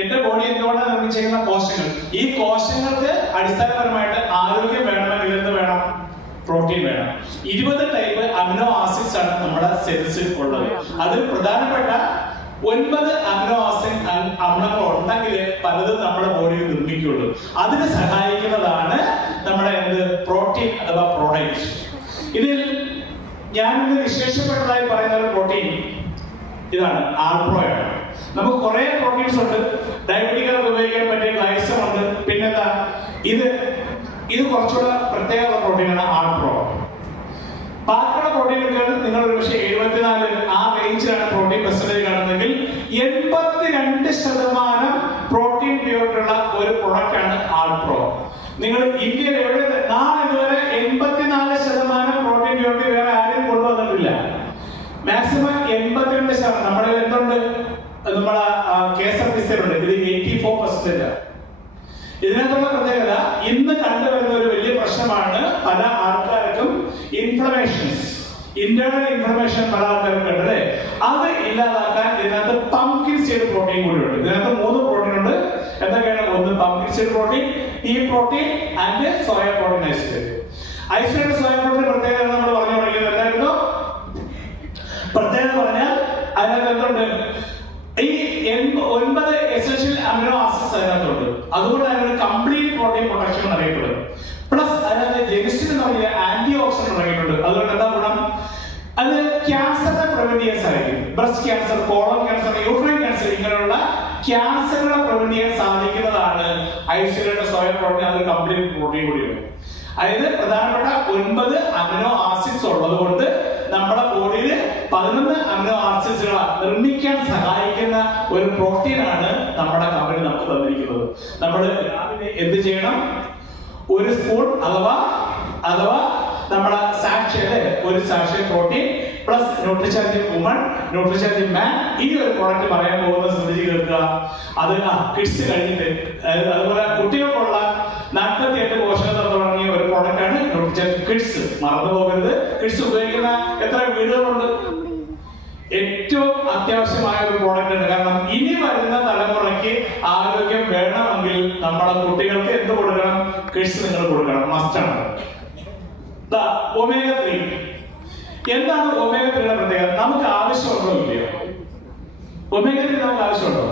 എന്റെ ബോഡി എന്തുകൊണ്ടാണ് നിർമ്മിച്ചിരിക്കുന്ന കോശങ്ങൾ. ഈ കോശങ്ങൾക്ക് അടിസ്ഥാനപരമായിട്ട് ആരോഗ്യം വേണമെങ്കിൽ എന്ത് വേണം? പ്രോട്ടീൻ വേണം. 20 ടൈപ്പ് അമിനോ ആസിഡ്സ് ആണ് നമ്മുടെ സെൽസിൽ ഉള്ളത്. അതിൽ പ്രധാനപ്പെട്ട 9 അമിനോ ആസിഡ് അമ്ലങ്ങൾ ഉണ്ടെങ്കിൽ പലതും നമ്മുടെ ബോഡിയിൽ നിർമ്മിക്കുള്ളൂ. അതിന് സഹായിക്കുന്നതാണ് നമ്മുടെ പ്രോട്ടീൻ അഥവാ പ്രോഡക്റ്റ്. ഇതിൽ ഞാൻ ഇന്ന് വിശേഷപ്പെട്ടതായി പറയുന്ന ഒരു പ്രോട്ടീൻ ഇതാണ്, ആൽപ്രോയാണ്. നമുക്ക് കുറെ പ്രോട്ടീൻസ് ഉണ്ട്. ഡയബറ്റികൾക്ക് ഉപയോഗിക്കാൻ പറ്റിയ ഗ്ലൈസം ഉണ്ട്. പിന്നെന്താ, ഇത് കുറച്ചുകൂടെ പ്രത്യേകത പ്രോട്ടീനാണ് ആൽപ്രോ. ബാക്കിയുള്ള പ്രോട്ടീനുകൾ നിങ്ങൾ ഒരു പക്ഷേ 74 ആ റേഞ്ചിലാണ് പ്രോട്ടീൻ പെർസെന്റേജ് കാണുന്നതെങ്കിൽ 82% പ്രോട്ടീൻ പ്യൂരിറ്റിയുള്ള ഒരു പ്രൊഡക്റ്റ് ആണ് ആൽപ്രോ. നിങ്ങൾ ഇന്ത്യയിൽ എവിടെ നാളെ ഇതുവരെ 84% പ്രോട്ടീൻ പ്യൂരിറ്റി വേറെ ആരും കൊണ്ടുവന്നിട്ടില്ല. മാക്സിമം 82%. നമ്മുടെ എന്തുണ്ട്, നമ്മളെ KSRTC-യിലുണ്ട്. ഇത് 84%. ഇതിനകത്തുള്ള പ്രത്യേകത, ഇന്ന് കണ്ടുവരുന്ന ഒരു വലിയ പ്രശ്നമാണ് പല ആൾക്കാർക്കും ഇൻഫ്ലമേഷൻസ്, ഇന്റേണൽ ഇൻഫ്ലമേഷൻ പല ആൾക്കാർക്കും ഉണ്ട് അല്ലേ. അത് ഇല്ലാതാക്കാൻ ഇതിനകത്ത് പംകിൻ സീഡ് പ്രോട്ടീൻ കൂടി ഉണ്ട്. ഇതിനകത്ത് 3 പ്രോട്ടീൻ ഉണ്ട്. എന്തൊക്കെയാണ്? ഒന്ന് പംകിൻ സീഡ് പ്രോട്ടീൻ, ഈ protein and soya protein isolate. Isolate soya protein പ്രത്യേകത നമ്മൾ പറഞ്ഞു തുടങ്ങിയത് എന്തായിരുന്നു? പ്രത്യേകത പറഞ്ഞാൽ അതിനകത്ത് എന്തുണ്ട്? ഈ 9 എസൻഷ്യൽ അമിനോ ആസിഡ്സ് അതിനകത്തുണ്ട്. അതുകൊണ്ട് അതിനൊരു കംപ്ലീറ്റ് പ്രോട്ടീൻ പ്രൊട്ടക്ഷൻ എന്നറിയപ്പെടും. പ്ലസ് അതിനകത്ത് ജെനിസിൻ എന്ന് പറഞ്ഞ ആന്റി ഓക്സിഡന്റ് അടങ്ങിയിട്ടുണ്ട്. അതുകൊണ്ട് എന്താ ഗുണം? അത് ക്യാൻസറിനെ പ്രിവെന്റ് ചെയ്യാൻ സാധിക്കും. Breast cancer, colon cancer, uterine cancer, ഇങ്ങനെയുള്ള ക്യാൻസറുകളെ പ്രിവെന്റ് ചെയ്യാൻ സാധിക്കുന്നതാണ് ഐസോലേറ്റഡ് സോയ പ്രോട്ടീൻ. അത് കംപ്ലീറ്റ് പ്രോട്ടീൻ കൂടിയുണ്ട്. അതായത് പ്രധാനപ്പെട്ട 9 അമിനോ ആസിഡ്സ് ഉള്ളത് കൊണ്ട് നമ്മുടെ ബോഡിയിൽ 11 അമിനോ ആസിഡ്സുകൾ നിർമ്മിക്കാൻ സഹായിക്കുന്ന ഒരു പ്രോട്ടീനാണ് നമ്മുടെ കമ്പനി നമുക്ക് തന്നിരിക്കുന്നത്. നമ്മൾ രാവിലെ എന്ത് ചെയ്യണം? ഒരു സ്പൂൺ അഥവാ നമ്മുടെ സാക്ഷയുടെ ഒരു സാക്ഷ protein plus Nutricharge woman, Nutricharge man. ഈ ഒരു പ്രോഡക്റ്റ് പറയാൻ പോകുന്നത് ശ്രദ്ധിച്ച് കേൾക്കുക. അത് കിഡ്സ് കഴിഞ്ഞിട്ട്, അതുപോലെ കുട്ടികൾക്കുള്ള 48 പോഷകങ്ങൾ തുടങ്ങിയ ഒരു പ്രോഡക്റ്റ് ആണ് ന്യൂട്രിചാർജ് കിഡ്സ്. മറന്നു പോകരുത്. കിഡ്സ് ഉപയോഗിക്കുന്ന എത്ര വീടുകളുണ്ട്? ഏറ്റവും അത്യാവശ്യമായ ഒരു പ്രോഡക്റ്റ് ഉണ്ട്. കാരണം ഇനി വരുന്ന തലമുറയ്ക്ക് ആരോഗ്യം വേണമെങ്കിൽ നമ്മുടെ കുട്ടികൾക്ക് എന്ത് കൊടുക്കണം? കിഡ്സ് നിങ്ങൾ കൊടുക്കണം, മസ്റ്റാണ്. ഒമേഗ 3. എന്താണ് ഒമേഗ 3യുടെ പ്രത്യേകത? നമുക്ക് ആവശ്യമുണ്ടോ ഇല്ലയോ? ഒമേഗ 3 നമുക്ക് ആവശ്യമുണ്ടോ?